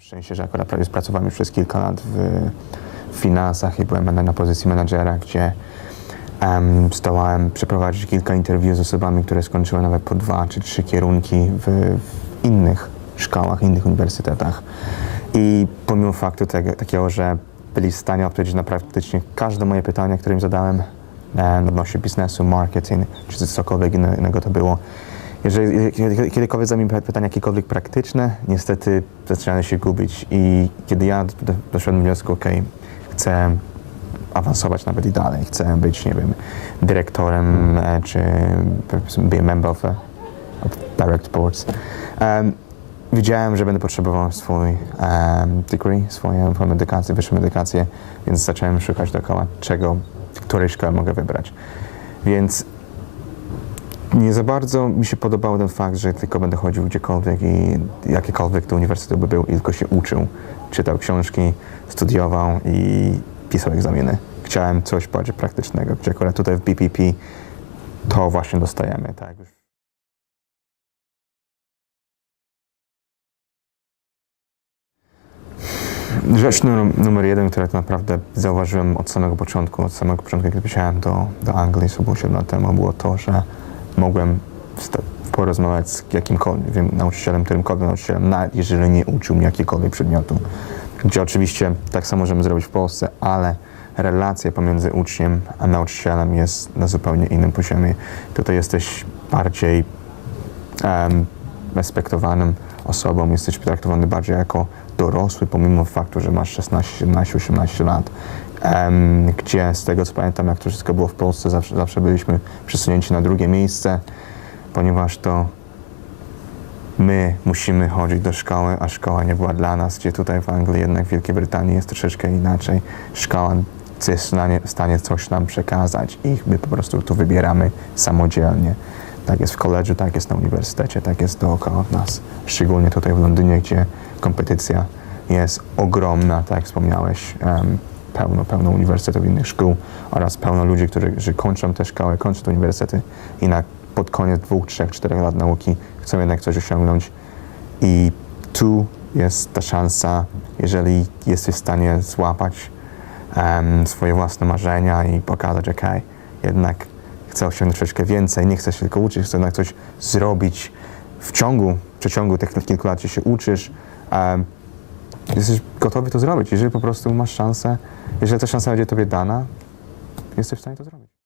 szczęście, że akurat prawie pracowałem przez kilka lat w, finansach i byłem na, pozycji menadżera, gdzie em, zdołałem przeprowadzić kilka interwiu z osobami, które skończyły nawet po dwa czy trzy kierunki w, w innych szkołach, innych uniwersytetach. I pomimo faktu tego, takiego, że byli w stanie odpowiedzieć na praktycznie każde moje pytania, które im zadałem e, odnośnie biznesu, marketing, czy cokolwiek inne- innego to było, jeżeli kiedy- kiedykolwiek zadają mi pytania jakiekolwiek praktyczne, niestety zaczynają się gubić i kiedy ja do- do- doszedłem do wniosku, ok, chcę awansować nawet i dalej, chcę być, nie wiem, dyrektorem e, czy be a member of, a, direct boards. Um, Wiedziałem, że będę potrzebował swój um, degree, swoją edukację, wyższą edukację, więc zacząłem szukać dookoła, czego, której szkoły mogę wybrać. Więc nie za bardzo mi się podobał ten fakt, że tylko będę chodził gdziekolwiek i jakiekolwiek to uniwersytet by był i tylko się uczył. Czytał książki, studiował i pisał egzaminy. Chciałem coś bardziej praktycznego, gdzie akurat tutaj w BPP to właśnie dostajemy. Tak. Rzecz numer, numer jeden, którą tak naprawdę zauważyłem od samego początku, od samego początku, kiedy przyjechałem do, do Anglii, co było 7 lat temu, było to, że mogłem porozmawiać z jakimkolwiek nauczycielem, którymkolwiek nauczycielem, nawet jeżeli nie uczył mnie jakiegokolwiek przedmiotu. Gdzie oczywiście tak samo możemy zrobić w Polsce, ale relacja pomiędzy uczniem a nauczycielem jest na zupełnie innym poziomie. Tutaj jesteś bardziej em, respektowanym osobą, jesteś traktowany bardziej jako dorosły, pomimo faktu, że masz 16, 17, 18 lat. Gdzie z tego co pamiętam, jak to wszystko było w Polsce, zawsze, zawsze byliśmy przesunięci na drugie miejsce, ponieważ to my musimy chodzić do szkoły, a szkoła nie była dla nas, gdzie tutaj w Anglii, jednak w Wielkiej Brytanii jest troszeczkę inaczej. Szkoła jest w stanie coś nam przekazać i my po prostu tu wybieramy samodzielnie. Tak jest w koledżu, tak jest na uniwersytecie, tak jest dookoła nas. Szczególnie tutaj w Londynie, gdzie kompetycja jest ogromna, tak jak wspomniałeś. em, pełno, pełno uniwersytetów, innych szkół oraz pełno ludzi, którzy, kończą te szkoły, kończą te uniwersytety i na, pod koniec dwóch, trzech, czterech lat nauki chcą jednak coś osiągnąć. I tu jest ta szansa, jeżeli jesteś w stanie złapać em, swoje własne marzenia i pokazać, ok, jednak chcę osiągnąć troszeczkę więcej, nie chcę się tylko uczyć, chcę jednak coś zrobić w ciągu, w przeciągu tych kilku lat się uczysz, jesteś gotowy to zrobić. Jeżeli po prostu masz szansę, jeżeli ta szansa będzie tobie dana, jesteś w stanie to zrobić.